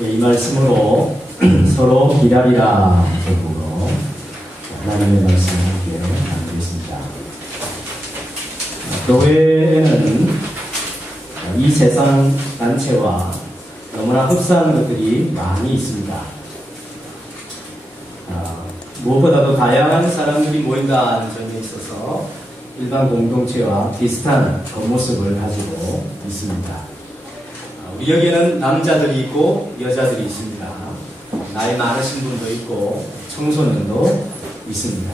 이 말씀으로 서로 기다리라 제목으로 하나님의 말씀을 함께 나누겠습니다. 교회에는 이 세상 단체와 너무나 흡사한 것들이 많이 있습니다. 무엇보다도 다양한 사람들이 모인다는 점에 있어서 일반 공동체와 비슷한 겉모습을 가지고 있습니다. 우리 여기에는 남자들이 있고 여자들이 있습니다. 나이 많으신 분도 있고 청소년도 있습니다.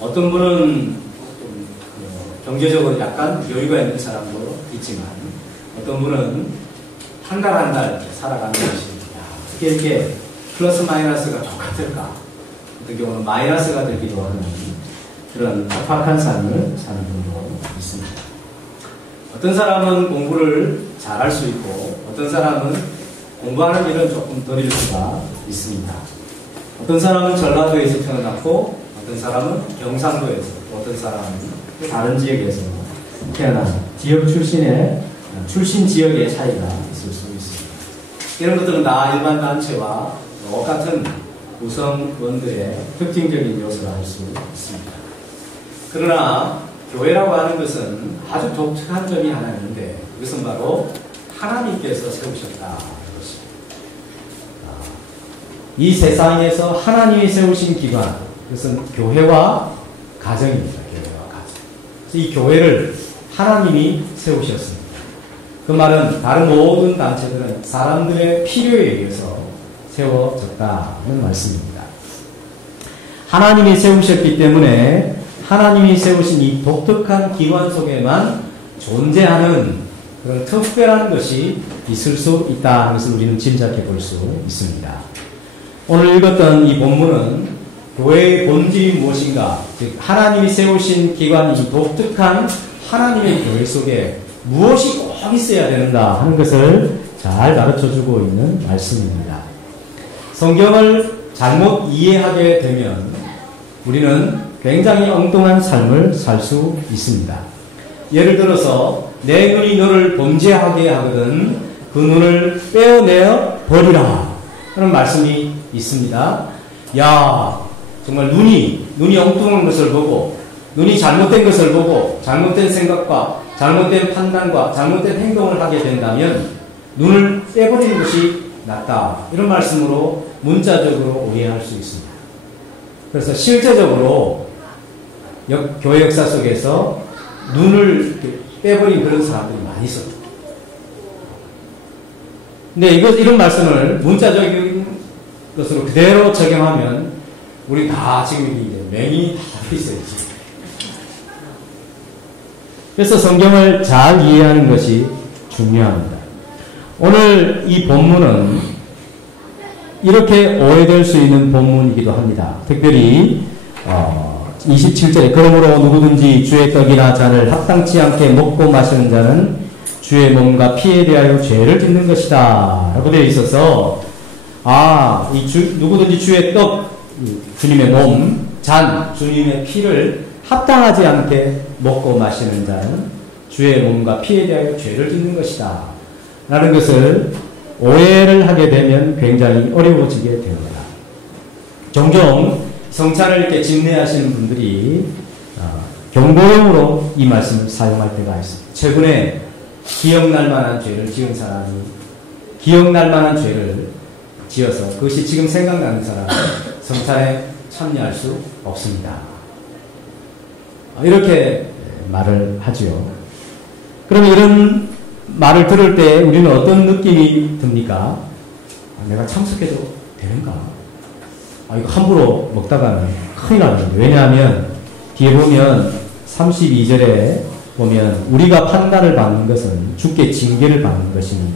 어떤 분은 경제적으로 약간 여유가 있는 사람도 있지만 어떤 분은 한 달 한 달 살아가는 것입니다. 어떻게 이렇게 플러스 마이너스가 똑같을까? 어떤 경우는 마이너스가 되기도 하는 그런 팍팍한 삶을 사는 분도 있습니다. 어떤 사람은 공부를 잘할 수 있고 어떤 사람은 공부하는 일은 조금 덜일 수가 있습니다. 어떤 사람은 전라도에서 태어났고 어떤 사람은 경상도에서 어떤 사람은 다른 지역에서 태어난 지역 출신 지역의 차이가 있을 수 있습니다. 이런 것들은 다 일반 단체와 똑같은 구성원들의 특징적인 요소라 할 수 있습니다. 그러나 교회라고 하는 것은 아주 독특한 점이 하나 있는데 그것은 바로 하나님께서 세우셨다는 것입니다. 이 세상에서 하나님이 세우신 기관, 그것은 교회와 가정입니다. 교회와 가정. 이 교회를 하나님이 세우셨습니다. 그 말은 다른 모든 단체들은 사람들의 필요에 의해서 세워졌다는 말씀입니다. 하나님이 세우셨기 때문에 하나님이 세우신 이 독특한 기관 속에만 존재하는 그런 특별한 것이 있을 수 있다는 것을 우리는 짐작해 볼 수 있습니다. 오늘 읽었던 이 본문은 교회의 본질이 무엇인가, 즉 하나님이 세우신 기관, 이 독특한 하나님의 교회 속에 무엇이 꼭 있어야 된다 하는 것을 잘 가르쳐주고 있는 말씀입니다. 성경을 잘못 이해하게 되면 우리는 굉장히 엉뚱한 삶을 살 수 있습니다. 예를 들어서 내 눈이 너를 범죄하게 하거든 그 눈을 빼어내어 버리라 하는 말씀이 있습니다. 야, 정말 눈이 엉뚱한 것을 보고 눈이 잘못된 것을 보고 잘못된 생각과 잘못된 판단과 잘못된 행동을 하게 된다면 눈을 빼버리는 것이 낫다. 이런 말씀으로 문자적으로 오해할 수 있습니다. 그래서 실제적으로 교회 역사 속에서 눈을 빼버린 그런 사람들이 많이 있었죠. 근데 이런 말씀을 문자적인 것으로 그대로 적용하면 우리 다 지금 이제 맹이 다 있어요. 그래서 성경을 잘 이해하는 것이 중요합니다. 오늘 이 본문은 이렇게 오해될 수 있는 본문이기도 합니다. 특별히 27절에 그러므로 누구든지 주의 떡이나 잔을 합당치 않게 먹고 마시는 자는 주의 몸과 피에 대하여 죄를 짓는 것이다 라고 되어 있어서 누구든지 주의 떡, 주님의 몸, 잔, 주님의 피를 합당하지 않게 먹고 마시는 자는 주의 몸과 피에 대하여 죄를 짓는 것이다 라는 것을 오해를 하게 되면 굉장히 어려워지게 됩니다. 종종 성찬을 이렇게 집례하시는 분들이 경고용으로 이 말씀을 사용할 때가 있습니다. 최근에 기억날 만한 죄를 지은 사람이 기억날 만한 죄를 지어서 그것이 지금 생각나는 사람은 성찬에 참여할 수 없습니다. 이렇게 말을 하지요. 그러면 이런 말을 들을 때 우리는 어떤 느낌이 듭니까? 내가 참석해도 되는가? 이거 함부로 먹다가는 큰일 나는데. 왜냐하면 뒤에 보면 32절에 보면 우리가 판단을 받는 것은 주께 징계를 받는 것이니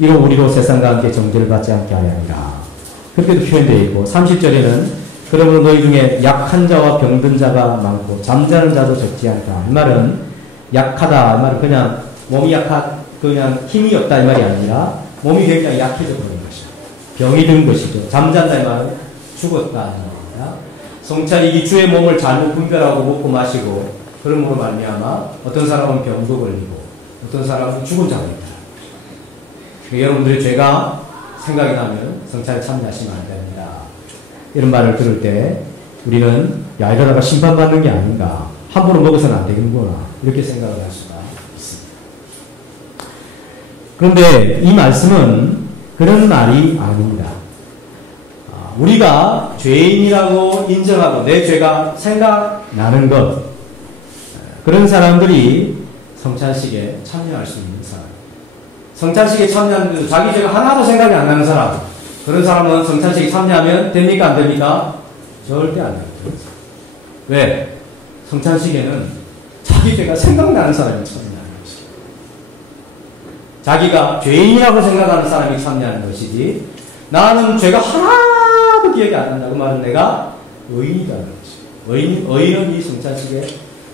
이로 우리로 세상과 함께 정죄를 받지 않게 하려 합니다. 그렇게도 표현되어 있고 30절에는 그러므로 너희 중에 약한 자와 병든 자가 많고 잠자는 자도 적지 않다. 이 말은 약하다. 이 말은 그냥 몸이 그냥 힘이 없다 이 말이 아니라 몸이 굉장히 약해져 버린 것이죠. 병이 든 것이죠. 잠잔다 이 말은 죽었다 이 말입니다. 성찬이 주의 몸을 잘못 분별하고 먹고 마시고 그러므로 말미암아 어떤 사람은 병도 걸리고 어떤 사람은 죽은 자가 있다. 여러분들의 죄가 생각이 나면 성찬에 참여하시면 안 됩니다. 이런 말을 들을 때 우리는 야, 이러다가 심판받는 게 아닌가. 함부로 먹어서는 안 되는구나. 이렇게 생각을 할 수가 있습니다. 그런데 이 말씀은 그런 말이 아닙니다. 우리가 죄인이라고 인정하고 내 죄가 생각나는 것, 그런 사람들이 성찬식에 참여할 수 있는 사람. 성찬식에 참여하는데도 자기 죄가 하나도 생각이 안 나는 사람, 그런 사람은 성찬식에 참여하면 됩니까? 안 됩니까? 절대 안 됩니다. 왜? 성찬식에는 자기 죄가 생각나는 사람이 참여하는 것이죠. 자기가 죄인이라고 생각하는 사람이 참여하는 것이지, 나는 죄가 하나도 기억이 안 난다고 말은 내가 의인이라는 것이죠. 의인은 이 성찬식에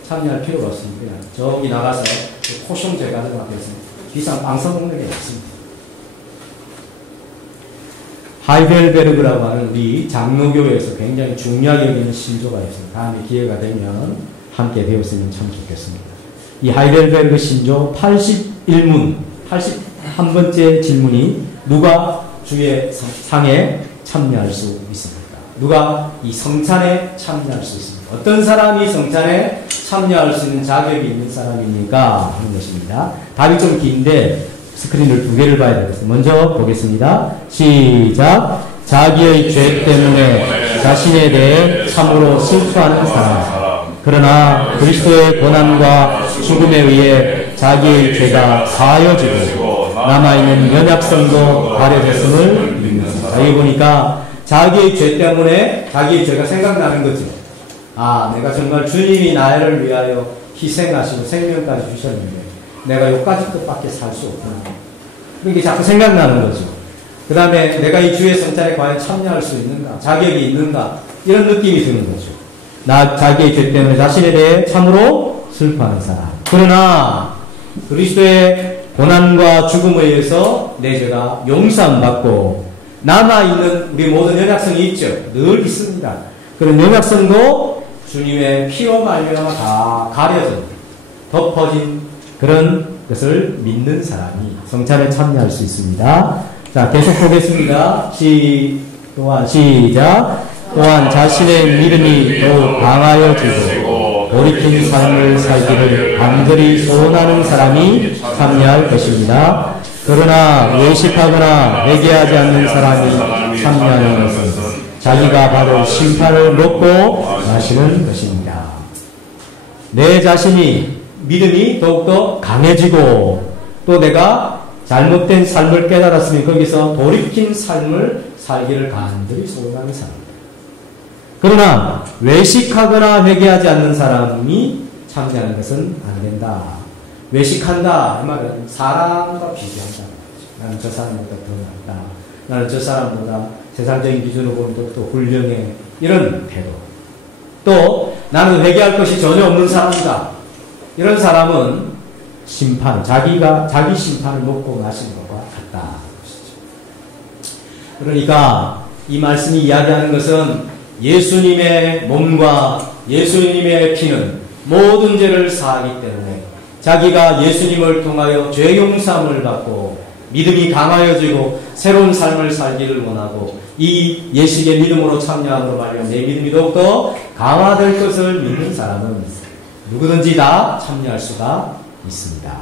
참여할 필요가 없습니다. 그냥 저기 나가서 포션 제과점 앞에서 비싼 빵 사먹는 게 없습니다. 하이델베르그라고 하는 우리 장로교회에서 굉장히 중요하게 여기는 신조가 있습니다. 다음에 기회가 되면 함께 배웠으면 참 좋겠습니다. 이 하이델베르그 신조 81문, 81번째 질문이 누가 주의 상에 참여할 수 있습니까? 누가 이 성찬에 참여할 수 있습니까? 어떤 사람이 성찬에 참여할 수 있는 자격이 있는 사람입니까? 하는 것입니다. 답이 좀 긴데 스크린을 두 개를 봐야 되겠습니다. 먼저 보겠습니다. 시작. 자기의 죄 때문에 자신에 대해 참으로 슬퍼하는 사람. 그러나 그리스도의 고난과 죽음에 의해 자기의 죄가 사하여지고 남아있는 연약성도 가려졌음을 믿는다. 여기 보니까 자기의 죄 때문에 자기의 죄가 생각나는 거죠. 아, 내가 정말 주님이 나를 위하여 희생하시고 생명까지 주셨는데 내가 요까지 것밖에 살 수 없구나. 그게 자꾸 생각나는 거죠. 그 다음에 내가 이 주의 성찬에 과연 참여할 수 있는가, 자격이 있는가, 이런 느낌이 드는 거죠. 자기의 죄 때문에 자신에 대해 참으로 슬퍼하는 사람. 그러나 그리스도의 고난과 죽음에 의해서 내 죄가 용서받고 남아있는 우리 모든 연약성이 있죠. 늘 있습니다. 그런 연약성도 주님의 피로 말미암아 다 가려진, 덮어진 그런 것을 믿는 사람이 성찬에 참여할 수 있습니다. 자, 계속 보겠습니다. 또한 시작. 또한 자신의 믿음이 더욱 강하여지고 돌이킨 삶을 살기를 간절히 소원하는 사람이 참여할 것입니다. 그러나 외식하거나 회개하지 않는 사람이 참여하는 것은 자기가 받을 심판을 먹고 마시는 것입니다. 내 자신이 믿음이 더욱더 강해지고 또 내가 잘못된 삶을 깨달았으면 거기서 돌이킨 삶을 살기를 간절히 소원하는 사람입니다. 그러나 외식하거나 회개하지 않는 사람이 참여하는 것은 안 된다. 외식한다 이 말은 사람과 비교한다. 나는 저 사람보다 더 낫다. 나는 저 사람보다 세상적인 기준으로 보면 또 훌륭해. 이런 태도. 또 나는 회개할 것이 전혀 없는 사람이다. 이런 사람은 심판, 자기 심판을 먹고 마시는 것과 같다. 그러니까 이 말씀이 이야기하는 것은 예수님의 몸과 예수님의 피는 모든 죄를 사하기 때문에 자기가 예수님을 통하여 죄 용서함을 받고 믿음이 강하여지고 새로운 삶을 살기를 원하고 이 예식의 믿음으로 참여함으로 말미암아 내 믿음이 더욱더 강화될 것을 믿는 사람은 누구든지 다 참여할 수가 있습니다.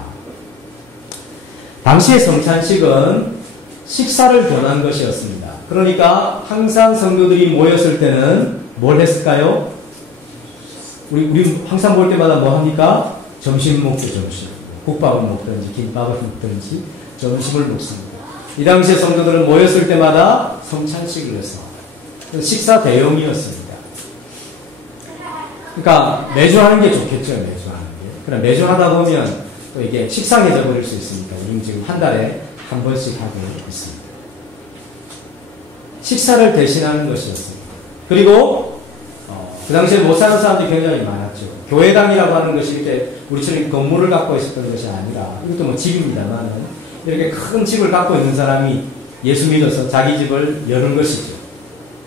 당시의 성찬식은 식사를 권한 것이었습니다. 그러니까 항상 성도들이 모였을 때는 뭘 했을까요? 우리 항상 볼 때마다 뭐 합니까? 점심 먹죠, 점심. 국밥을 먹든지 김밥을 먹든지 점심을 먹습니다. 이 당시에 성도들은 모였을 때마다 성찬식을 해서 식사 대용이었습니다. 그러니까 매주 하는 게 좋겠죠, 매주 하는 게. 그러나 매주 하다 보면 또 이게 식상해져 버릴 수 있으니까 우리는 지금 한 달에 한 번씩 하고 있습니다. 식사를 대신하는 것이었습니다. 그리고 그 당시에 못 사는 사람들이 굉장히 많았죠. 교회당이라고 하는 것이 이렇게 우리처럼 건물을 갖고 있었던 것이 아니라 이것도 뭐 집입니다만 이렇게 큰 집을 갖고 있는 사람이 예수 믿어서 자기 집을 여는 것이죠.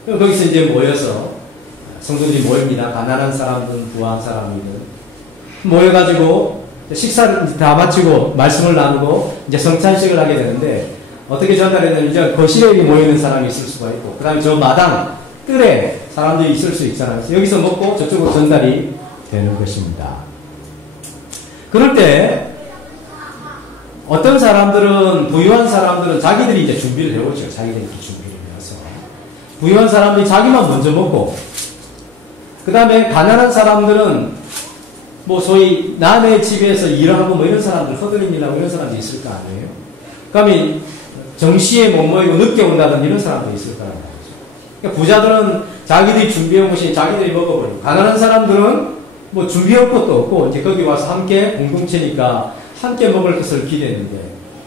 그럼 거기서 이제 모여서 성도들이 모입니다. 가난한 사람들은 부한 사람이든 모여가지고 식사를 다 마치고 말씀을 나누고 이제 성찬식을 하게 되는데 어떻게 전달했냐면 이제 거실에 모이는 사람이 있을 수가 있고 그 다음에 저 마당 뜰에 사람들이 있을 수 있잖아요. 그래서 여기서 먹고 저쪽으로 전달이 되는 것입니다. 그럴 때 어떤 사람들은 부유한 사람들은 자기들이 이제 준비를 해오죠. 자기들이 이렇게 준비를 해서 부유한 사람들이 자기만 먼저 먹고 그 다음에 가난한 사람들은 뭐 소위 남의 집에서 일하고 뭐 이런 사람들 허드렛 일하고 이런 사람들이 있을 거 아니에요. 그러면 정시에 못 모이고 늦게 온다든지 이런 사람도 있을 거란 말이죠. 그러니까 부자들은 자기들이 준비해온 것이 자기들이 먹어버리고 가난한 사람들은 뭐 준비할 것도 없고 이제 거기 와서 함께 공동체니까 함께 먹을 것을 기대했는데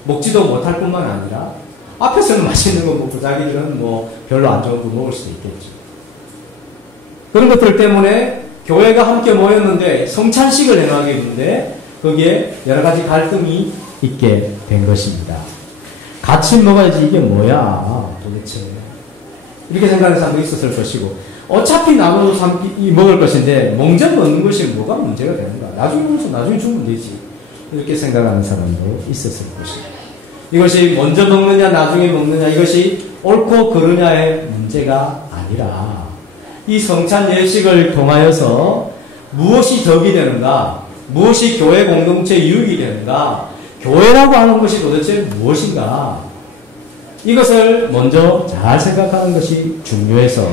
먹지도 못할 뿐만 아니라 앞에서는 맛있는 거 먹고 자기들은 뭐 별로 안 좋은 거 먹을 수도 있겠죠. 그런 것들 때문에 교회가 함께 모였는데 성찬식을 해나가겠는데 거기에 여러 가지 갈등이 있게 된 것입니다. 같이 먹어야지 이게 뭐야 도대체 이렇게 생각하는 사람도 있었을 것이고 어차피 나눠서 먹을 것인데 먼저 먹는 것이 뭐가 문제가 되는가 나중에 먹어서 나중에 주면 되지 이렇게 생각하는 사람도 있었을 것입니다. 이것이 먼저 먹느냐 나중에 먹느냐 이것이 옳고 그르냐의 문제가 아니라 이 성찬 예식을 통하여서 무엇이 덕이 되는가 무엇이 교회 공동체 유익이 되는가 교회라고 하는 것이 도대체 무엇인가 이것을 먼저 잘 생각하는 것이 중요해서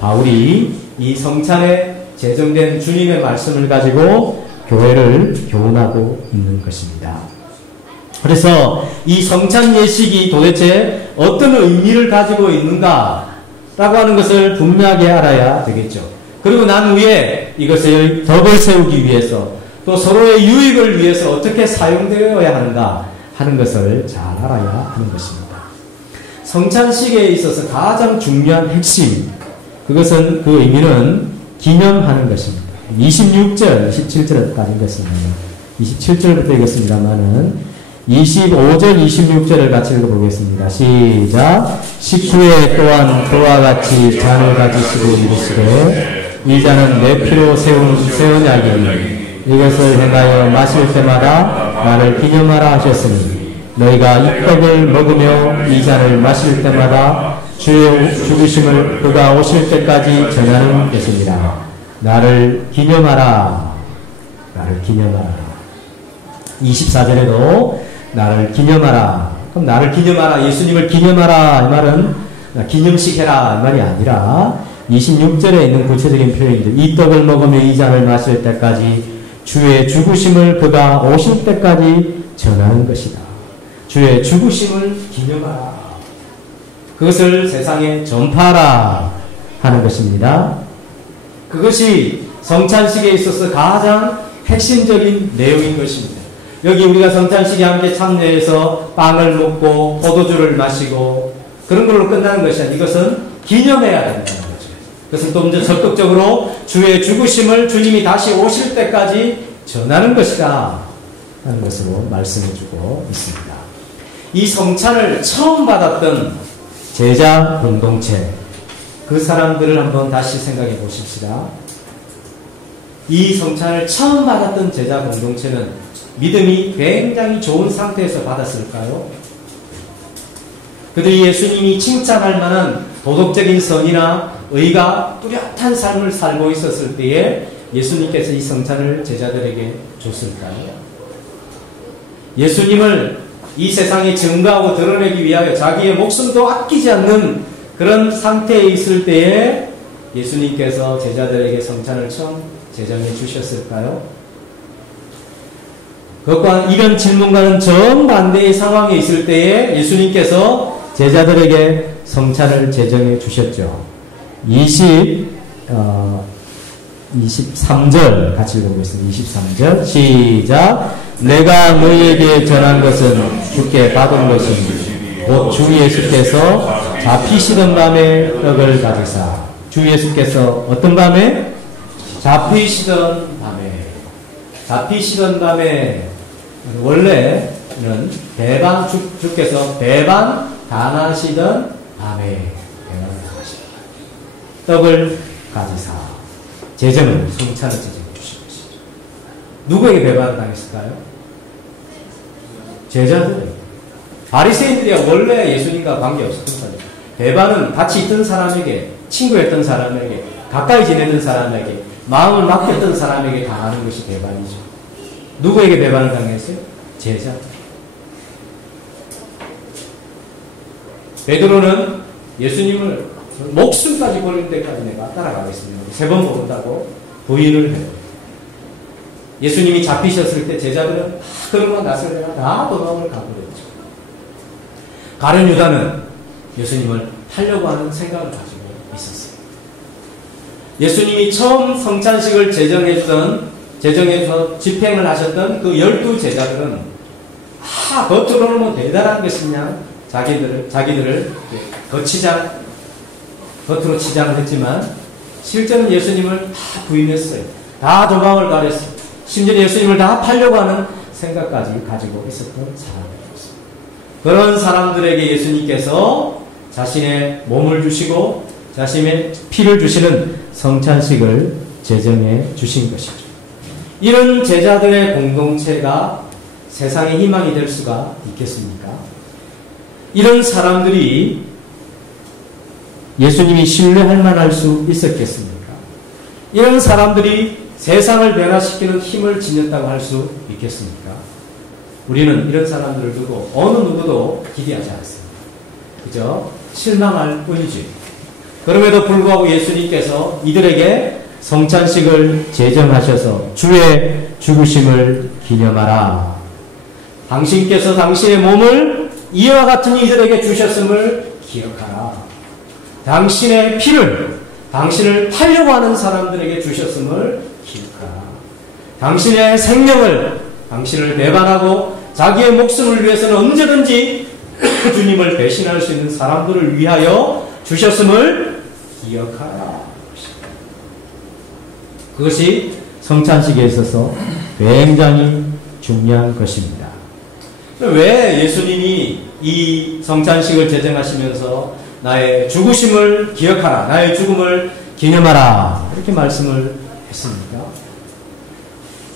바울이 이 성찬에 제정된 주님의 말씀을 가지고 교회를 교훈하고 있는 것입니다. 그래서 이 성찬 예식이 도대체 어떤 의미를 가지고 있는가 라고 하는 것을 분명하게 알아야 되겠죠. 그리고 난 후에 이것을 덕을 세우기 위해서 또 서로의 유익을 위해서 어떻게 사용되어야 하는가 하는 것을 잘 알아야 하는 것입니다. 성찬식에 있어서 가장 중요한 핵심 그것은 그 의미는 기념하는 것입니다. 26절, 27절까지 읽었습니다. 27절부터 읽었습니다만은 25절, 26절을 같이 읽어보겠습니다. 시작. 식후에 또한 그와 같이 잔을 가지시고 이르시되 이 잔은 내 피로 세운 약이니 이것을 행하여 마실 때마다 나를 기념하라 하셨으니 너희가 이 떡을 먹으며 이 잔을 마실 때마다 주의 죽으심을 그가 오실 때까지 전하는 것입니다. 나를 기념하라. 나를 기념하라. 24절에도 나를 기념하라. 그럼 나를 기념하라. 예수님을 기념하라. 이 말은 기념식 해라. 이 말이 아니라 26절에 있는 구체적인 표현인데 이 떡을 먹으며 이 잔을 마실 때까지 주의 죽으심을 그가 오실 때까지 전하는 것이다. 주의 죽으심을 기념하라. 그것을 세상에 전파하라 하는 것입니다. 그것이 성찬식에 있어서 가장 핵심적인 내용인 것입니다. 여기 우리가 성찬식에 함께 참여해서 빵을 먹고 포도주를 마시고 그런 걸로 끝나는 것이 아니라 이것은 기념해야 된다는 거죠. 그것은 또 이제 적극적으로 주의 죽으심을 주님이 다시 오실 때까지 전하는 것이다 하는 것으로 말씀해주고 있습니다. 이 성찬을 처음 받았던 제자 공동체 그 사람들을 한번 다시 생각해 보십시다. 이 성찬을 처음 받았던 제자 공동체는 믿음이 굉장히 좋은 상태에서 받았을까요? 그들이 예수님이 칭찬할 만한 도덕적인 선이나 의가 뚜렷한 삶을 살고 있었을 때에 예수님께서 이 성찬을 제자들에게 줬을까요? 예수님을 이 세상에 증거하고 드러내기 위하여 자기의 목숨도 아끼지 않는 그런 상태에 있을 때에 예수님께서 제자들에게 성찬을 처음 제정해 주셨을까요? 그것과 이런 질문과는 정반대의 상황에 있을 때에 예수님께서 제자들에게 성찬을 제정해 주셨죠. 23절 같이 읽어보겠습니다. 23절 시작. 내가 너희에게 전한 것은 주께 받은 것이니 곧 주 예수께서 잡히시던 밤에 떡을 가지사. 주 예수께서 어떤 밤에? 잡히시던 밤에. 잡히시던 밤에 원래는 주께서 배반 당하시던 밤에 배반 당하시던 떡을 가지사 제정을 성찬을 제정해 주신 것이죠. 누구에게 배반을 당했을까요? 제자들에게. 바리새인들이 원래 예수님과 관계없었던 사람. 배반은 같이 있던 사람에게, 친구였던 사람에게, 가까이 지내던 사람에게, 마음을 맡겼던 사람에게 당하는 것이 배반이죠. 누구에게 배반을 당했어요? 제자. 베드로는 예수님을 목숨까지 걸릴 때까지 내가 따라가겠습니다. 3번 모른다고 부인을 해요. 예수님이 잡히셨을 때 제자들은 다 그런가 나서려나 다 도망을 가버렸죠. 가룟 유다는 예수님을 팔려고 하는 생각을 가지고 있었어요. 예수님이 처음 성찬식을 제정해서 집행을 하셨던 그 12제자들은 겉으로는 뭐 대단한 것이냐 자기들을 겉으로 치장을 했지만 실제는 예수님을 다 부인했어요. 다 도망을 가렸어요. 심지어 예수님을 다 팔려고 하는 생각까지 가지고 있었던 사람들이었습니다. 그런 사람들에게 예수님께서 자신의 몸을 주시고 자신의 피를 주시는 성찬식을 제정해 주신 것이죠. 이런 제자들의 공동체가 세상의 희망이 될 수가 있겠습니까? 이런 사람들이 예수님이 신뢰할 만할 수 있었겠습니까? 이런 사람들이 세상을 변화시키는 힘을 지녔다고 할 수 있겠습니까? 우리는 이런 사람들을 두고 어느 누구도 기대하지 않습니다. 그저 실망할 뿐이지. 그럼에도 불구하고 예수님께서 이들에게 성찬식을 제정하셔서 주의 죽으심을 기념하라. 당신께서 당신의 몸을 이와 같은 이들에게 주셨음을 기억하라. 당신의 피를 당신을 팔려고 하는 사람들에게 주셨음을 기억하라. 당신의 생명을 당신을 배반하고 자기의 목숨을 위해서는 언제든지 주님을 배신할 수 있는 사람들을 위하여 주셨음을 기억하라. 그것이 성찬식에 있어서 굉장히 중요한 것입니다. 왜 예수님이 이 성찬식을 제정하시면서 나의 죽으심을 기억하라, 나의 죽음을 기념하라 이렇게 말씀을 했습니까?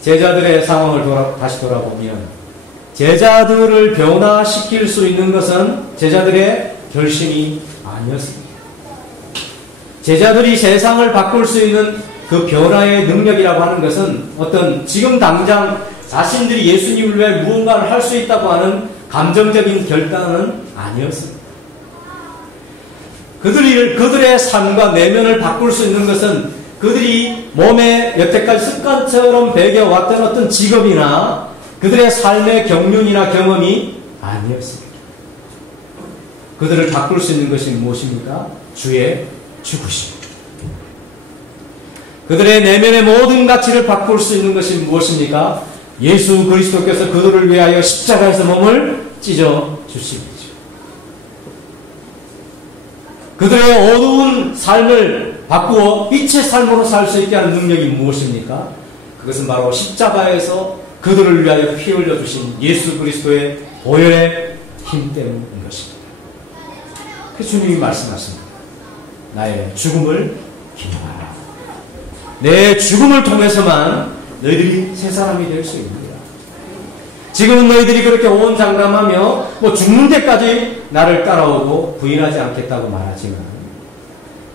제자들의 상황을 다시 돌아보면 제자들을 변화시킬 수 있는 것은 제자들의 결심이 아니었습니다. 제자들이 세상을 바꿀 수 있는 그 변화의 능력이라고 하는 것은 어떤 지금 당장 자신들이 예수님을 위해 무언가를 할 수 있다고 하는 감정적인 결단은 아니었습니다. 그들의 삶과 내면을 바꿀 수 있는 것은 그들이 몸에 여태까지 습관처럼 배겨왔던 어떤 직업이나 그들의 삶의 경륜이나 경험이 아니었습니다. 그들을 바꿀 수 있는 것이 무엇입니까? 주의 죽으심. 그들의 내면의 모든 가치를 바꿀 수 있는 것이 무엇입니까? 예수 그리스도께서 그들을 위하여 십자가에서 몸을 찢어 주십니다. 그들의 어두운 삶을 바꾸어 빛의 삶으로 살 수 있게 하는 능력이 무엇입니까? 그것은 바로 십자가에서 그들을 위하여 피 흘려주신 예수 그리스도의 보혈의 힘 때문인 것입니다. 그래서 주님이 말씀하십니다. 나의 죽음을 기념하라. 내 죽음을 통해서만 너희들이 새 사람이 될 수 있느니라. 지금은 너희들이 그렇게 호언장담하며 죽는 데까지 나를 따라오고 부인하지 않겠다고 말하지만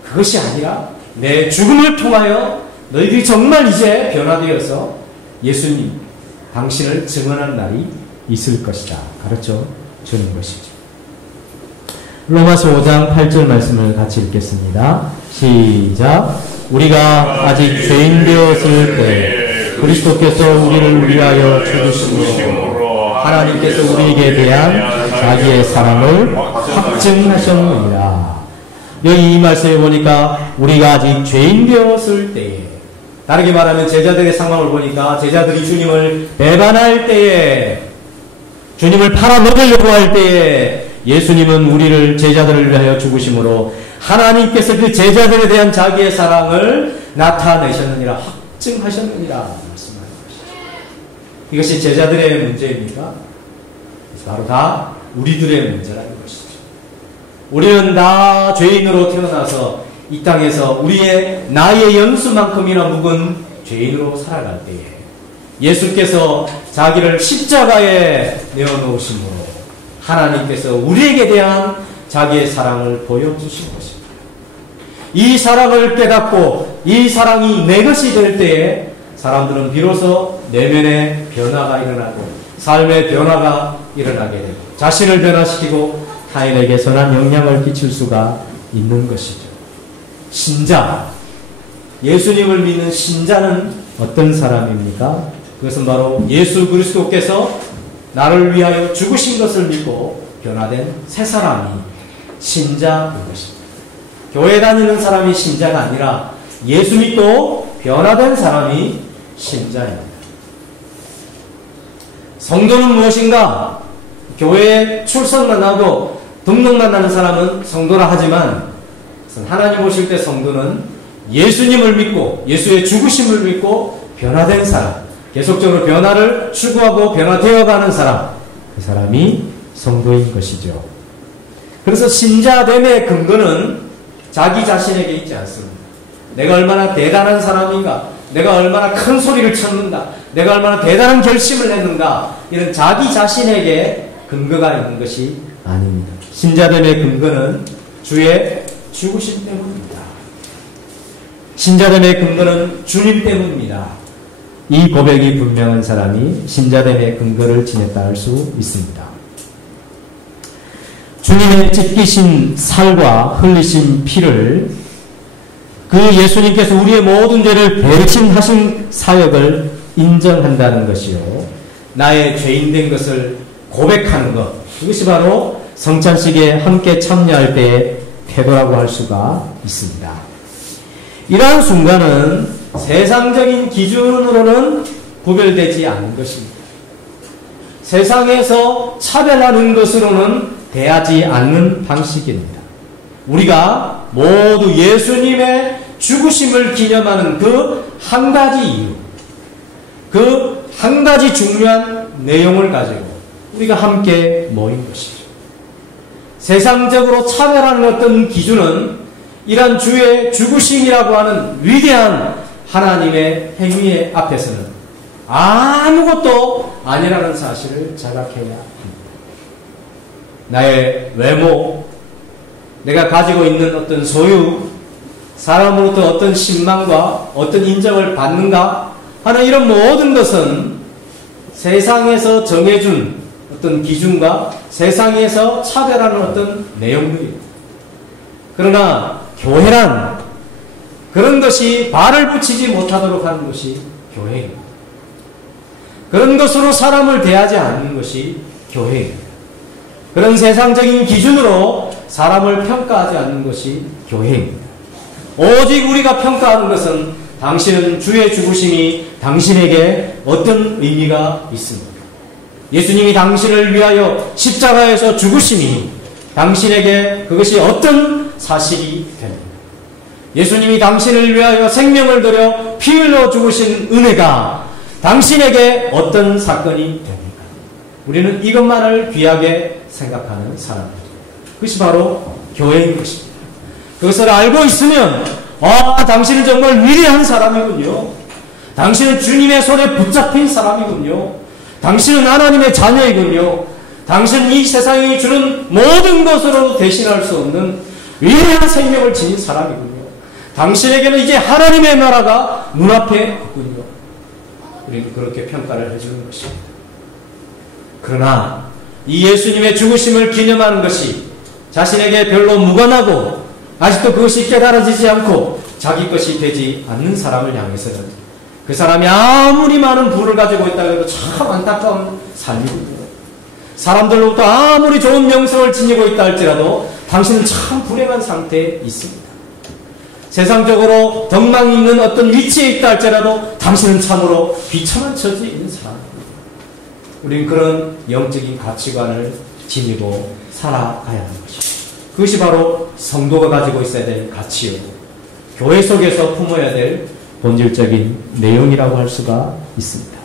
그것이 아니라 내 죽음을 통하여 너희들이 정말 이제 변화되어서 예수님 당신을 증언한 날이 있을 것이다. 가르쳐 주는 것이죠. 로마서 5장 8절 말씀을 같이 읽겠습니다. 시작. 우리가 아직 죄인 되었을 때 그리스도께서 우리를 위하여 죽으심으로 하나님께서 우리에게 대한 자기의 사랑을 확증하셨느니라. 여기 이 말씀에 보니까 우리가 아직 죄인 되었을 때에, 다르게 말하면 제자들의 상황을 보니까 제자들이 주님을 배반할 때에, 주님을 팔아먹으려고 할 때에 예수님은 우리를 제자들을 위하여 죽으심으로 하나님께서 그 제자들에 대한 자기의 사랑을 나타내셨느니라, 확증하셨느니라 말씀하는 것이죠. 이것이 제자들의 문제입니까? 바로 다 우리들의 문제라는 것이죠. 우리는 다 죄인으로 태어나서 이 땅에서 우리의 나이의 연수만큼이나 묵은 죄인으로 살아갈 때에 예수께서 자기를 십자가에 내어놓으심으로 하나님께서 우리에게 대한 자기의 사랑을 보여주신 것입니다. 이 사랑을 깨닫고 이 사랑이 내 것이 될 때에 사람들은 비로소 내면의 변화가 일어나고 삶의 변화가 일어나게 되고 자신을 변화시키고 타인에게 선한 영향을 끼칠 수가 있는 것이죠. 신자, 예수님을 믿는 신자는 어떤 사람입니까? 그것은 바로 예수 그리스도께서 나를 위하여 죽으신 것을 믿고 변화된 새 사람이 신자인 것입니다. 교회 다니는 사람이 신자가 아니라 예수 믿고 변화된 사람이 신자입니다. 성도는 무엇인가? 교회에 출석만 하고 등록만 하는 사람은 성도라 하지만 하나님 오실 때 성도는 예수님을 믿고 예수의 죽으심을 믿고 변화된 사람, 계속적으로 변화를 추구하고 변화되어가는 사람, 그 사람이 성도인 것이죠. 그래서 신자됨의 근거는 자기 자신에게 있지 않습니다. 내가 얼마나 대단한 사람인가, 내가 얼마나 큰 소리를 쳤는가, 내가 얼마나 대단한 결심을 했는가, 이런 자기 자신에게 근거가 있는 것이 아닙니다. 신자됨의 근거는 주의 죽으심 때문입니다. 신자됨의 근거는 주님 때문입니다. 이 고백이 분명한 사람이 신자됨의 근거를 지녔다 할 수 있습니다. 주님의 찢기신 살과 흘리신 피를, 그 예수님께서 우리의 모든 죄를 대신하신 사역을 인정한다는 것이요, 나의 죄인된 것을 고백하는 것, 그것이 바로 성찬식에 함께 참여할 때의 태도라고 할 수가 있습니다. 이러한 순간은 세상적인 기준으로는 구별되지 않는 것입니다. 세상에서 차별하는 것으로는 대하지 않는 방식입니다. 우리가 모두 예수님의 죽으심을 기념하는 그 한 가지 이유, 그 한 가지 중요한 내용을 가지고 우리가 함께 모인 것이죠. 세상적으로 차별하는 어떤 기준은 이런 주의 죽으심이라고 하는 위대한 하나님의 행위 앞에서는 아무것도 아니라는 사실을 자각해야 합니다. 나의 외모, 내가 가지고 있는 어떤 소유, 사람으로부터 어떤 신망과 어떤 인정을 받는가 하는 이런 모든 것은 세상에서 정해준 어떤 기준과 세상에서 차별하는 어떤 내용들입니다. 그러나 교회란 그런 것이 발을 붙이지 못하도록 하는 것이 교회입니다. 그런 것으로 사람을 대하지 않는 것이 교회입니다. 그런 세상적인 기준으로 사람을 평가하지 않는 것이 교회입니다. 오직 우리가 평가하는 것은 당신은 주의 죽으심이 당신에게 어떤 의미가 있습니까? 예수님이 당신을 위하여 십자가에서 죽으심이 당신에게 그것이 어떤 사실이 됩니다. 예수님이 당신을 위하여 생명을 들여 피 흘려 죽으신 은혜가 당신에게 어떤 사건이 됩니까? 우리는 이것만을 귀하게 생각하는 사람입니다. 그것이 바로 교회인 것입니다. 그것을 알고 있으면 당신은 정말 위대한 사람이군요. 당신은 주님의 손에 붙잡힌 사람이군요. 당신은 하나님의 자녀이군요. 당신은 이 세상이 주는 모든 것으로 대신할 수 없는 위대한 생명을 지닌 사람이군요. 당신에게는 이제 하나님의 나라가 눈앞에 있군요. 우리는 그렇게 평가를 해주는 것입니다. 그러나 이 예수님의 죽으심을 기념하는 것이 자신에게 별로 무관하고 아직도 그것이 깨달아지지 않고 자기 것이 되지 않는 사람을 향해서는 그 사람이 아무리 많은 부를 가지고 있다고 해도 참 안타까운 삶이군요. 사람들로부터 아무리 좋은 명성을 지니고 있다 할지라도 당신은 참 불행한 상태에 있습니다. 세상적으로 덕망이 있는 어떤 위치에 있다 할지라도 당신은 참으로 비참한 처지에 있는 사람입니다. 우리는 그런 영적인 가치관을 지니고 살아가야 하는 것입니다. 그것이 바로 성도가 가지고 있어야 될 가치요, 교회 속에서 품어야 될 본질적인 내용이라고 할 수가 있습니다.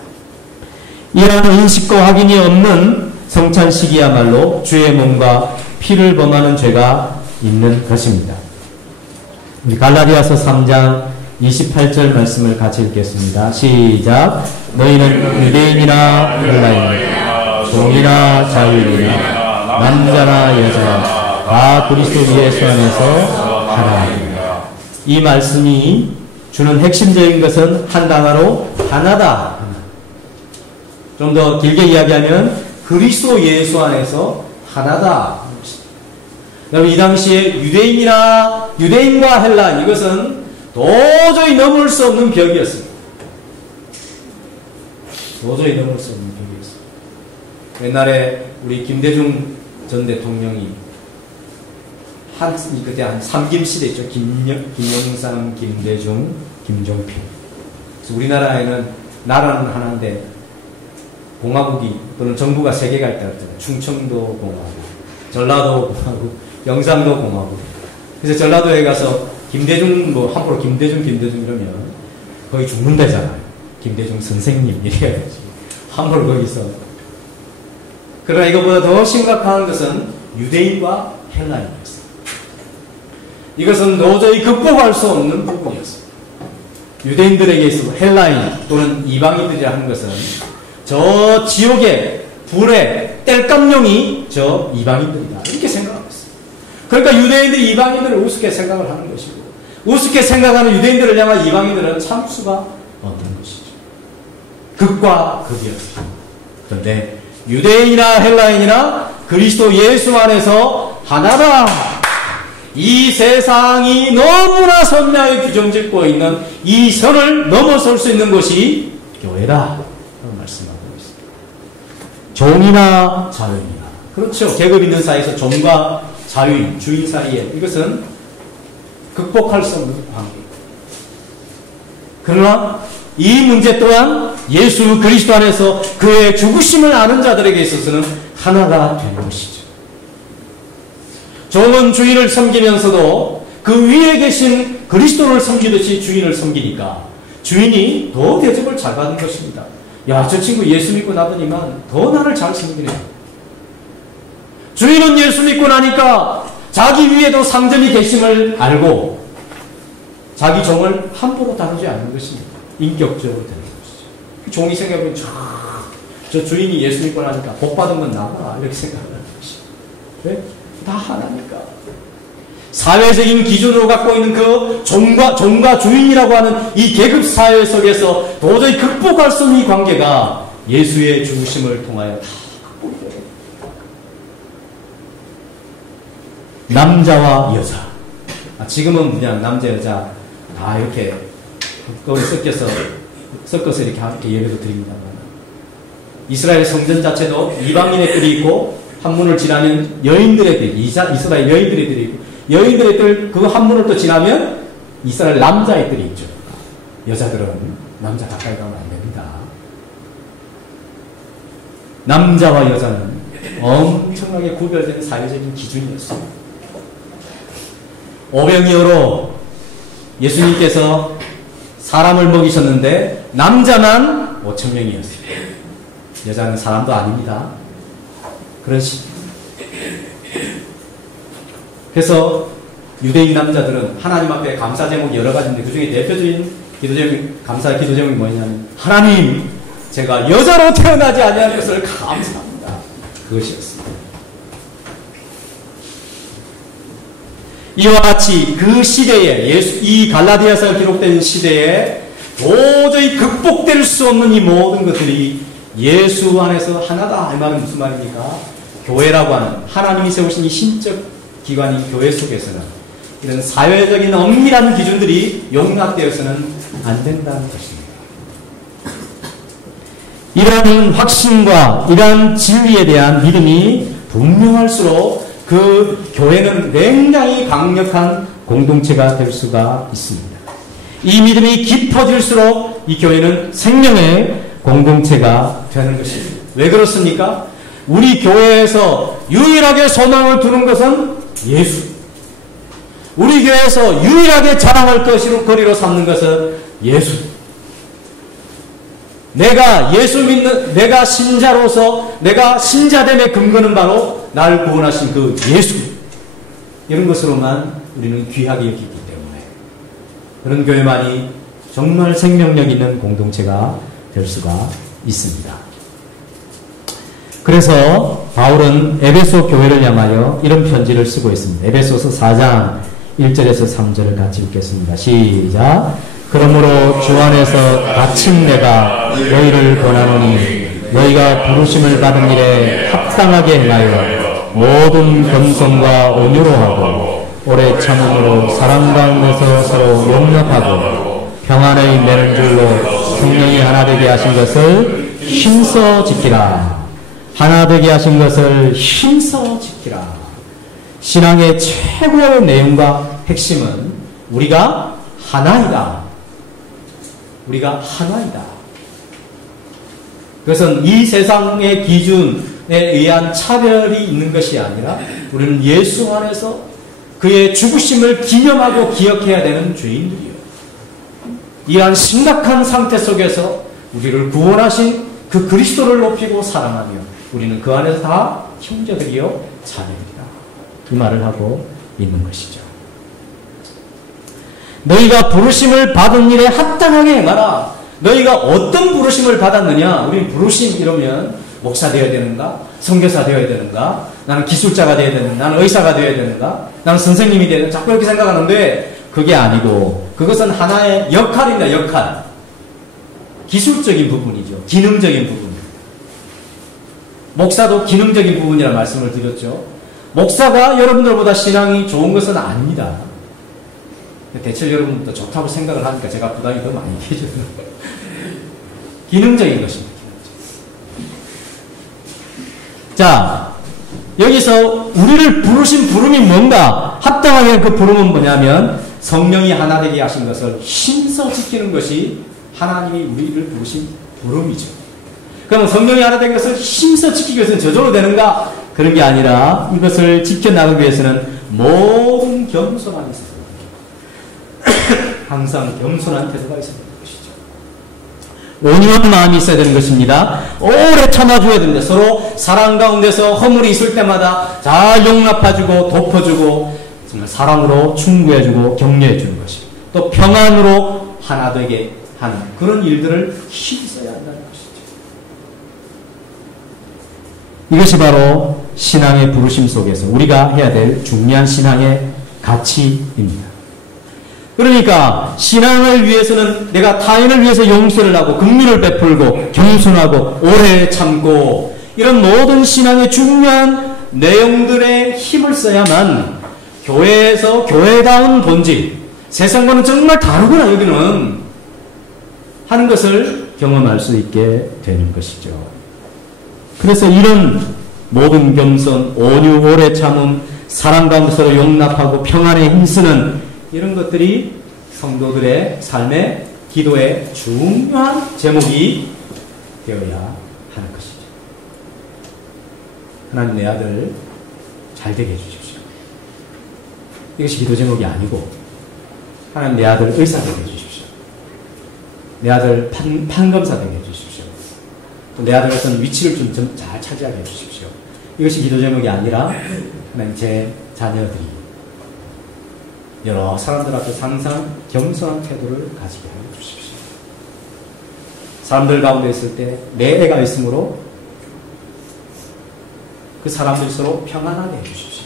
이러한 인식과 확인이 없는 성찬식이야말로 주의 몸과 피를 범하는 죄가 있는 것입니다. 우리 갈라디아서 3장 28절 말씀을 같이 읽겠습니다. 시작. 너희는 유대인이나 헬라인이나 종이나 자유인이나 남자나 여자나 다 그리스도 예수 안에서 하나입니다. 이 말씀이 주는 핵심적인 것은 한 단어로 하나다. 좀 더 길게 이야기하면 그리스도 예수 안에서 하나다. 여러분, 이 당시에 유대인과 헬라인, 이것은 도저히 넘을 수 없는 벽이었습니다. 도저히 넘을 수 없는 벽이었습니다. 옛날에 우리 김대중 전 대통령이 그때 한 삼김 시대 있죠. 김영삼, 김대중, 김종필. 그래서 우리나라에는 나라는 하나인데 공화국이 또는 정부가 세 개가 있다고 했잖아요. 충청도 공화국, 전라도 공화국, 영상도 공화국. 그래서 전라도에 가서 김대중 함부로 김대중 이러면 거의 죽는다잖아요. 김대중 선생님 이래야 되지. 함부로 거기서. 그러나 이것보다 더 심각한 것은 유대인과 헬라인이었어요. 이것은 도저히 극복할 수 없는 부분이었어요. 유대인들에게 있어서 헬라인 또는 이방인들이라 하는 것은 저 지옥의 불의 땔감용이 저 이방인들이다. 이렇게 생각하고 있어요. 그러니까 유대인들이 이방인들을 우습게 생각을 하는 것이고, 우습게 생각하는 유대인들을 향한 이방인들은 참을 수가 없는 것이죠. 극과 극이었어요. 그런데 유대인이나 헬라인이나 그리스도 예수 안에서 하나다. 이 세상이 너무나 선명하게 규정짓고 있는 이 선을 넘어설 수 있는 것이 교회다. 라고 말씀하고 있습니다. 종이나 자유인이나. 그렇죠. 계급 있는 사이에서 종과 자유인, 주인 사이에 이것은 극복할 수 없는 관계. 그러나 이 문제 또한 예수 그리스도 안에서 그의 죽으심을 아는 자들에게 있어서는 하나가 되는 것이죠. 종은 주인을 섬기면서도 그 위에 계신 그리스도를 섬기듯이 주인을 섬기니까 주인이 더 대접을 잘 받는 것입니다. 야, 저 친구 예수 믿고 나더니만 더 나를 잘 섬기네. 주인은 예수 믿고 나니까 자기 위에도 상점이 계심을 알고 자기 종을 함부로 다루지 않는 것입니다. 인격적으로 되는 것이죠. 종이 생각해보면 저 주인이 예수 믿고 나니까 복 받은 건 나구나 이렇게 생각하는 것이죠. 왜? 다 하나니까. 사회적인 기준으로 갖고 있는 그 종과 주인이라고 하는 이 계급 사회 속에서 도저히 극복할 수 없는 이 관계가 예수의 죽으심을 통하여 다 극복이 됩니다. 남자와 여자. 지금은 그냥 남자 여자 다 이렇게 거기 섞어서 이렇게 예배도 드립니다만, 이스라엘 성전 자체도 이방인의 뜰이 있고 한문을 지나면 여인들의 뜰, 이스라엘 여인들의 뜰이 있고, 여인들의 뜰 그 한문을 또 지나면 이스라엘 남자의 뜰이 있죠. 여자들은 남자 가까이 가면 안 됩니다. 남자와 여자는 엄청나게 구별되는 사회적인 기준이었어요. 오병이어로 예수님께서 사람을 먹이셨는데 남자만 5,000명이었어요. 여자는 사람도 아닙니다. 그런 식. 그래서 유대인 남자들은 하나님 앞에 감사 제목이 여러 가지인데 그 중에 대표적인 감사 기도 제목이 뭐냐면, 하나님, 제가 여자로 태어나지 아니한 것을 감사합니다. 그것이었습니다. 이와 같이 그 시대에 이 갈라디아서가 기록된 시대에 도저히 극복될 수 없는 이 모든 것들이 예수 안에서 하나다. 이 말은 무슨 말입니까? 교회라고 하는 하나님이 세우신 이 신적 기관인 교회 속에서는 이런 사회적인 엄밀한 기준들이 용납되어서는 안 된다는 것입니다. 이러한 확신과 이러한 진리에 대한 믿음이 분명할수록 그 교회는 굉장히 강력한 공동체가 될 수가 있습니다. 이 믿음이 깊어질수록 이 교회는 생명의 공동체가 되는 것입니다. 왜 그렇습니까? 우리 교회에서 유일하게 소망을 두는 것은 예수. 우리 교회에서 유일하게 자랑할 것으로 거리로 삼는 것은 예수. 내가 예수 믿는, 내가 신자로서 내가 신자됨의 근거는 바로 나를 구원하신 그 예수. 이런 것으로만 우리는 귀하게 여기기 때문에 그런 교회만이 정말 생명력 있는 공동체가 될 수가 있습니다. 그래서 바울은 에베소 교회를 향하여 이런 편지를 쓰고 있습니다. 에베소서 4장 1절에서 3절을 같이 읽겠습니다. 시작. 그러므로 주 안에서 갇힌 내가 너희를 권하노니 너희가 부르심을 받은 일에 합당하게 행하여 모든 겸손과 온유로 하고 오래 참음으로 사랑 가운데서 서로 용납하고 평안의 매는 줄로 성령이 하나 되게 하신 것을 힘써 지키라. 하나 되게 하신 것을 힘써 지키라. 신앙의 최고의 내용과 핵심은 우리가 하나이다. 우리가 하나이다. 그것은 이 세상의 기준에 의한 차별이 있는 것이 아니라 우리는 예수 안에서 그의 죽으심을 기념하고 기억해야 되는 죄인들이요. 이러한 심각한 상태 속에서 우리를 구원하신 그 그리스도를 높이고 사랑하며 우리는 그 안에서 다 형제들이요 자녀들이다. 그 말을 하고 있는 것이죠. 너희가 부르심을 받은 일에 합당하게 행하라. 너희가 어떤 부르심을 받았느냐? 우리는 부르심 이러면 목사 되어야 되는가? 선교사 되어야 되는가? 나는 기술자가 되어야 되는가? 나는 의사가 되어야 되는가? 나는 선생님이 되어야 되는가? 자꾸 이렇게 생각하는데 그게 아니고 그것은 하나의 역할입니다. 역할. 기술적인 부분이죠. 기능적인 부분. 목사도 기능적인 부분이라는 말씀을 드렸죠. 목사가 여러분들보다 신앙이 좋은 것은 아닙니다. 대체 여러분도 좋다고 생각을 하니까 제가 부담이 더 많이 되죠. 기능적인 것입니다. 자, 여기서 우리를 부르신 부름이 뭔가? 합당하게 그 부름은 뭐냐면 성령이 하나 되게 하신 것을 힘써 지키는 것이 하나님이 우리를 부르신 부름이죠. 그럼 성령이 하나 된 것을 힘써 지키기 위해서는 저절로 되는가? 그런 게 아니라 이것을 지켜나가기 위해서는 모든 겸손함이 있어야 됩니다. 항상 겸손한 태도가 있어야 되는 것이죠. 온유한 마음이 있어야 되는 것입니다. 오래 참아줘야 됩니다. 서로 사랑 가운데서 허물이 있을 때마다 잘 용납해주고 덮어주고 정말 사랑으로 충고해주고 격려해주는 것이 또 평안으로 하나 되게 하는 그런 일들을 힘써야 한다는 것이죠. 이것이 바로 신앙의 부르심 속에서 우리가 해야 될 중요한 신앙의 가치입니다. 그러니까 신앙을 위해서는 내가 타인을 위해서 용서를 하고 긍휼을 베풀고 겸손하고 오래 참고 이런 모든 신앙의 중요한 내용들의 힘을 써야만 교회에서 교회다운 본질, 세상과는 정말 다르구나 여기는 하는 것을 경험할 수 있게 되는 것이죠. 그래서 이런 모든 겸손, 온유, 오래 참음, 사랑 가운데 서로 용납하고 평안에 힘쓰는 이런 것들이 성도들의 삶의 기도의 중요한 제목이 되어야 하는 것이죠. 하나님 내 아들 잘 되게 해주십시오. 이것이 기도 제목이 아니고 하나님 내 아들 의사 되게 해주십시오. 내 아들 판검사 되게 해주십시오. 또 내 아들 어떤 위치를 좀 잘 차지하게 해주십시오. 이것이 기도 제목이 아니라 하나님 제 자녀들이 여러 사람들 앞에서 항상 겸손한 태도를 가지게 하여 주십시오. 사람들 가운데 있을 때 내 애가 있으므로 그 사람들이 서로 평안하게 해주십시오.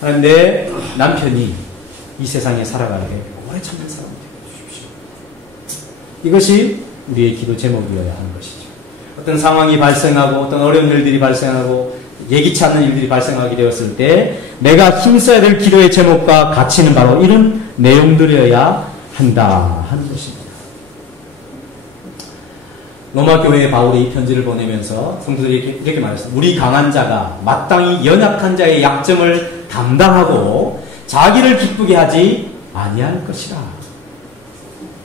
하나님 내 남편이 이 세상에 살아가는데 오래 참는 사람이 되게 해주십시오. 이것이 우리의 기도 제목이어야 하는 것이죠. 어떤 상황이 발생하고 어떤 어려운 일들이 발생하고 예기치 않는 일들이 발생하게 되었을 때 내가 힘써야 될 기도의 제목과 가치는 바로 이런 내용들이어야 한다 하는 것입니다. 로마 교회에 바울이 이 편지를 보내면서 성도들이 이렇게 말했습니다. 우리 강한 자가 마땅히 연약한 자의 약점을 담당하고 자기를 기쁘게 하지 아니할 것이라.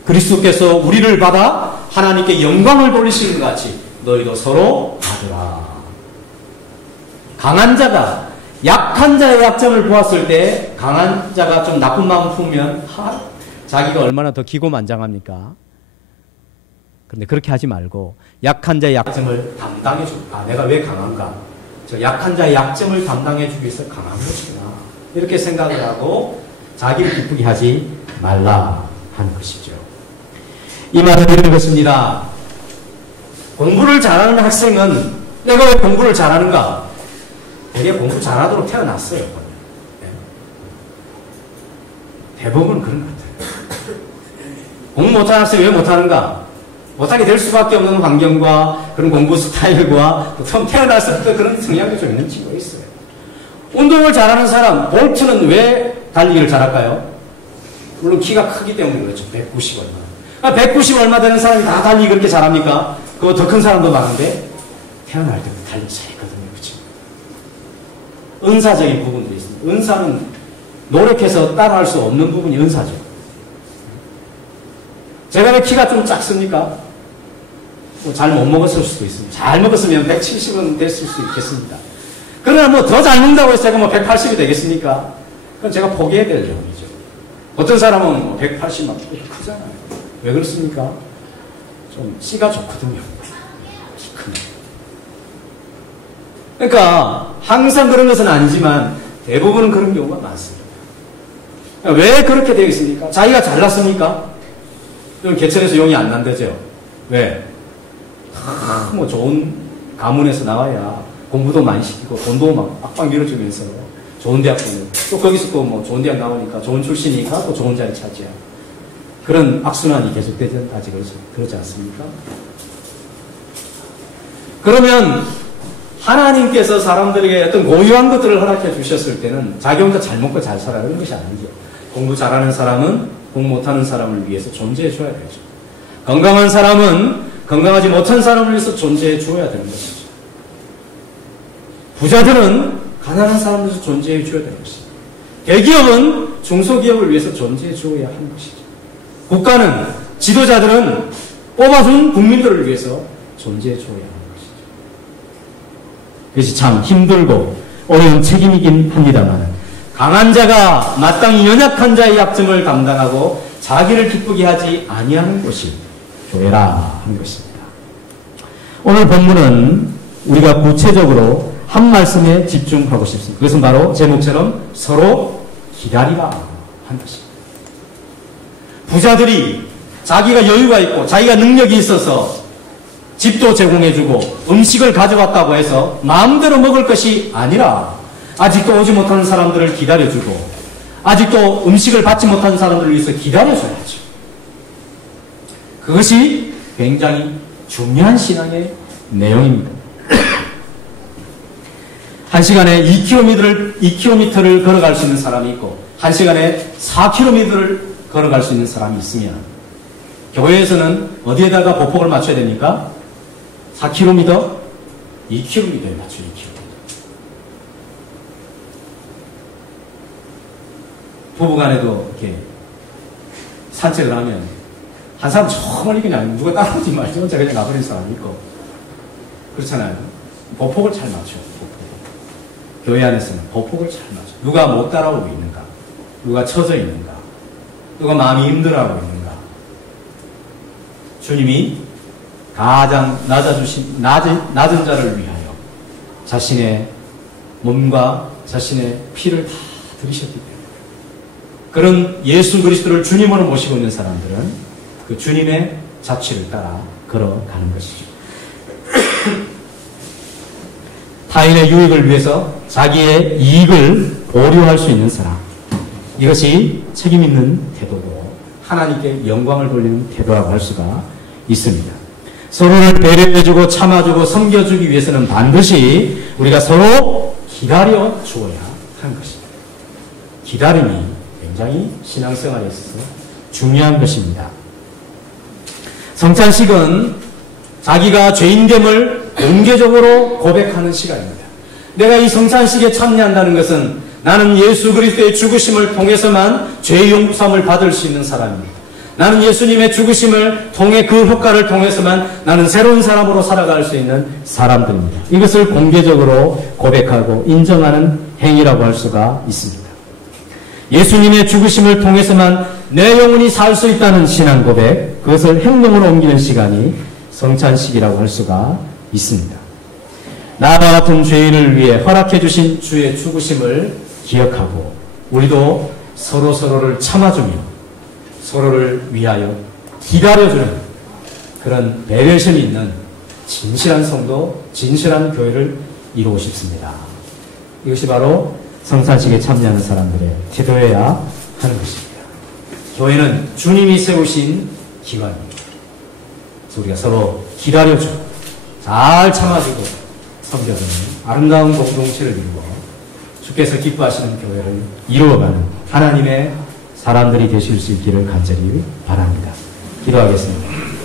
그리스도께서 우리를 받아 하나님께 영광을 돌리시는 것 같이 너희도 서로 받으라. 강한 자가 약한 자의 약점을 보았을 때 강한 자가 좀 나쁜 마음 품으면 자기가 얼마나 더 기고만장합니까? 그런데 그렇게 하지 말고 약한 자의 약점을 담당해 주고 내가 왜 강한가? 저 약한 자의 약점을 담당해 주기 위해서 강한 것이구나. 이렇게 생각을 하고 자기를 기쁘게 하지 말라 하는 것이죠. 이 말은 이런 것입니다. 공부를 잘하는 학생은 내가 왜 공부를 잘하는가? 되게 공부 잘하도록 태어났어요. 대부분 그런 것 같아요. 공부 못하는 학생이 왜 못하는가? 못하게 될 수밖에 없는 환경과 그런 공부 스타일과 또 처음 태어났을 때 그런 성향이 좀 있는 친구가 있어요. 운동을 잘하는 사람, 볼트는 왜 달리기를 잘할까요? 물론 키가 크기 때문인 거죠. 190 얼마. 190 얼마 되는 사람이 다 달리기 그렇게 잘합니까? 그거 더 큰 사람도 많은데 태어날 때부터 달리기 잘했거든요. 그렇죠? 은사적인 부분들이 있습니다. 은사는 노력해서 따라할 수 없는 부분이 은사죠. 제가 왜 키가 좀 작습니까? 잘 못 먹었을 수도 있습니다. 잘 먹었으면 170은 됐을 수 있겠습니다. 그러나 뭐 더 잘 먹는다고 해서 제가 뭐 180이 되겠습니까? 그건 제가 포기해야 될 영이죠. 어떤 사람은 180 막 크잖아요. 왜 그렇습니까? 좀 씨가 좋거든요. 키 크면. 그러니까 항상 그런 것은 아니지만 대부분은 그런 경우가 많습니다. 왜 그렇게 되어 있습니까? 자기가 잘났습니까? 그럼 개천에서 용이 안 난다죠. 왜? 뭐 좋은 가문에서 나와야 공부도 많이 시키고 돈도 막 빡빡 밀어주면서 좋은 대학 보내고 또 거기서 또 뭐 좋은 대학 나오니까 좋은 출신이니까 또 좋은 자리 차지하고 그런 악순환이 계속되지 아직 그러지 않습니까? 그러면 하나님께서 사람들에게 어떤 고유한 것들을 허락해 주셨을 때는 자기 혼자 잘 먹고 잘 살아야 하는 것이 아니죠. 공부 잘하는 사람은 공부 못하는 사람을 위해서 존재해 줘야 되죠. 건강한 사람은 건강하지 못한 사람을 위해서 존재해 줘야 되는 것이죠. 부자들은 가난한 사람을 위해서 존재해 줘야 되는 것이죠. 대기업은 중소기업을 위해서 존재해 줘야 하는 것이죠. 국가는 지도자들은 뽑아준 국민들을 위해서 존재해 줘야 하는 것이죠. 그것이 참 힘들고 어려운 책임이긴 합니다만 강한 자가 마땅히 연약한 자의 약점을 감당하고 자기를 기쁘게 하지 아니하는 것이 교회라 하는 것입니다. 오늘 본문은 우리가 구체적으로 한 말씀에 집중하고 싶습니다. 그것은 바로 제목처럼 서로 기다리라 하는 것입니다. 부자들이 자기가 여유가 있고 자기가 능력이 있어서 집도 제공해주고 음식을 가져왔다고 해서 마음대로 먹을 것이 아니라 아직도 오지 못하는 사람들을 기다려주고 아직도 음식을 받지 못한 사람들을 위해서 기다려줘야죠. 그것이 굉장히 중요한 신앙의 내용입니다. 한 시간에 2km를 걸어갈 수 있는 사람이 있고 한 시간에 4km를 걸어갈 수 있는 사람이 있으면 교회에서는 어디에다가 보폭을 맞춰야 됩니까? 4km? 2km에 맞춰요. 2km. 부부간에도 이렇게 산책을 하면 한 사람 저 멀리 그냥 누가 따라오지 말죠. 혼자 그냥 가버리는 사람이 있고 그렇잖아요. 보폭을 잘 맞춰요. 교회 안에서는 보폭을 잘 맞춰요. 누가 못 따라오고 있는가? 누가 처져 있는가? 누가 마음이 힘들어하고 있는가? 주님이 가장 낮은 자를 위하여 자신의 몸과 자신의 피를 다 들이셨기 때문에 그런 예수 그리스도를 주님으로 모시고 있는 사람들은 그 주님의 자취를 따라 걸어가는 것이죠. 타인의 유익을 위해서 자기의 이익을 보류할 수 있는 사람. 이것이 책임 있는 태도고 하나님께 영광을 돌리는 태도라고 할 수가 있습니다. 서로를 배려해주고 참아주고 섬겨주기 위해서는 반드시 우리가 서로 기다려 주어야 하는 것입니다. 기다림이 굉장히 신앙생활에 있어서 중요한 것입니다. 성찬식은 자기가 죄인됨을 공개적으로 고백하는 시간입니다. 내가 이 성찬식에 참여한다는 것은 나는 예수 그리스도의 죽으심을 통해서만 죄 용서함을 받을 수 있는 사람입니다. 나는 예수님의 죽으심을 통해 그 효과를 통해서만 나는 새로운 사람으로 살아갈 수 있는 사람들입니다. 이것을 공개적으로 고백하고 인정하는 행위라고 할 수가 있습니다. 예수님의 죽으심을 통해서만 내 영혼이 살 수 있다는 신앙 고백, 그것을 행동으로 옮기는 시간이 성찬식이라고 할 수가 있습니다. 나와 같은 죄인을 위해 허락해 주신 주의 죽으심을 기억하고 우리도 서로를 참아주며 서로를 위하여 기다려주는 그런 배려심이 있는 진실한 성도, 진실한 교회를 이루고 싶습니다. 이것이 바로 성찬식에 참여하는 사람들의 태도여야 하는 것입니다. 교회는 주님이 세우신 기관입니다. 그래서 우리가 서로 기다려주고 잘 참아주고 섬겨주는 아름다운 공동체를 이루고 주께서 기뻐하시는 교회를 이루어가는 하나님의 사람들이 되실 수 있기를 간절히 바랍니다. 기도하겠습니다.